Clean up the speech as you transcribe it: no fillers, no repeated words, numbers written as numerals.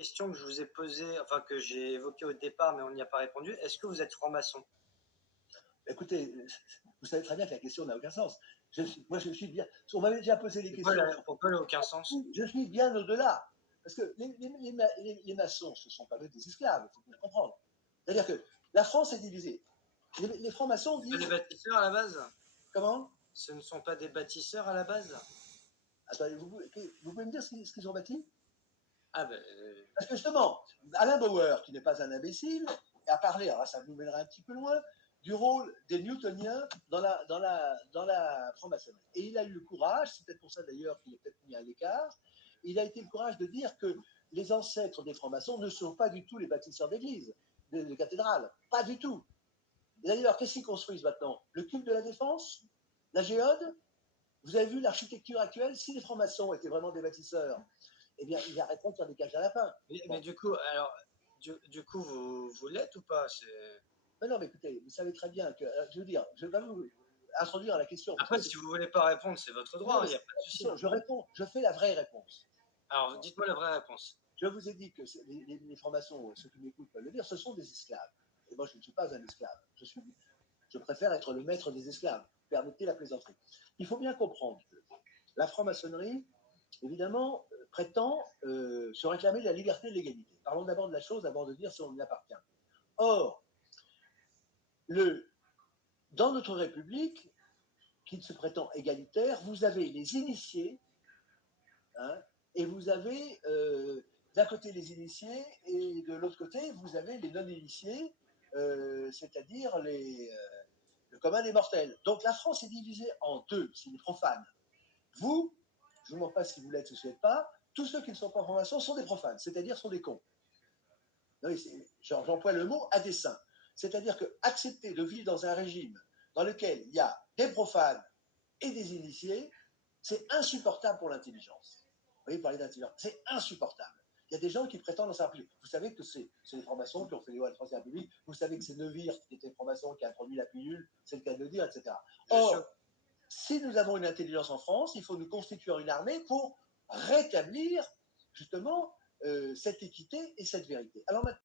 question que je vous ai posée, enfin que j'ai évoquée au départ, mais on n'y a pas répondu. Est-ce que vous êtes franc-maçon? Écoutez, vous savez très bien que la question n'a aucun sens. Moi, je suis bien. On m'avait déjà posé des questions sur Pourquoi elle n'a aucun sens? je suis bien au-delà. Parce que les maçons, ce ne sont pas des esclaves, il faut bien comprendre. C'est-à-dire que la France est divisée. Les francs-maçons C'est pas des disent. bâtisseurs à la base? Comment? Ce ne sont pas des bâtisseurs à la base? Attendez, vous pouvez me dire ce qu'ils ont bâti? Ah ben, Parce que justement, Alain Bauer, qui n'est pas un imbécile, a parlé, alors ça nous mènera un petit peu loin, du rôle des Newtoniens dans la franc-maçonnerie. Et il a eu le courage, c'est peut-être pour ça d'ailleurs qu'il est peut-être mis à l'écart, il a été le courage de dire que les ancêtres des francs-maçons ne sont pas du tout les bâtisseurs d'églises, de cathédrales, pas du tout. Et d'ailleurs, qu'est-ce qu'ils construisent maintenant? Le culte de la défense? La géode? Vous avez vu l'architecture actuelle? Si les francs-maçons étaient vraiment des bâtisseurs, eh bien, ils arrêteront de faire des cages à lapins. mais du coup, alors, du coup, vous l'êtes ou pas? Non, mais écoutez, vous savez très bien que, je veux dire, je vais vous introduire à la question. Après, si vous voulez pas répondre, c'est votre droit, il n'y a pas de souci. Je réponds, je fais la vraie réponse. Alors, dites-moi la vraie réponse. Je vous ai dit que les francs-maçons, ceux qui m'écoutent peuvent le dire, ce sont des esclaves. Et moi, je ne suis pas un esclave. Je préfère être le maître des esclaves. Permettez la plaisanterie. Il faut bien comprendre que la franc-maçonnerie, évidemment, prétend se réclamer de la liberté et de l'égalité. Parlons d'abord de la chose avant de dire si on y appartient. Or, dans notre République, qui se prétend égalitaire, vous avez les initiés, hein, et vous avez d'un côté les initiés, et de l'autre côté, vous avez les non-initiés, c'est-à-dire le commun des mortels. Donc la France est divisée en deux, c'est les profanes. Vous, je ne vous demande pas si vous l'êtes ou si vous n'êtes pas, tous ceux qui ne sont pas francs-maçons sont des profanes, c'est-à-dire sont des cons. J'emploie le mot à dessein. C'est-à-dire que accepter de vivre dans un régime dans lequel il y a des profanes et des initiés, c'est insupportable pour l'intelligence. Vous voyez, parler d'intelligence, c'est insupportable. Il y a des gens qui prétendent dans sa République. Vous savez que c'est les francs-maçons qui ont fait les lois de la Troisième République. Vous savez que c'est Neuwirth qui était franc-maçon, qui a introduit la pilule, c'est le cas de le dire, etc. Or, si nous avons une intelligence en France, il faut nous constituer une armée pour rétablir justement cette équité et cette vérité. Alors maintenant,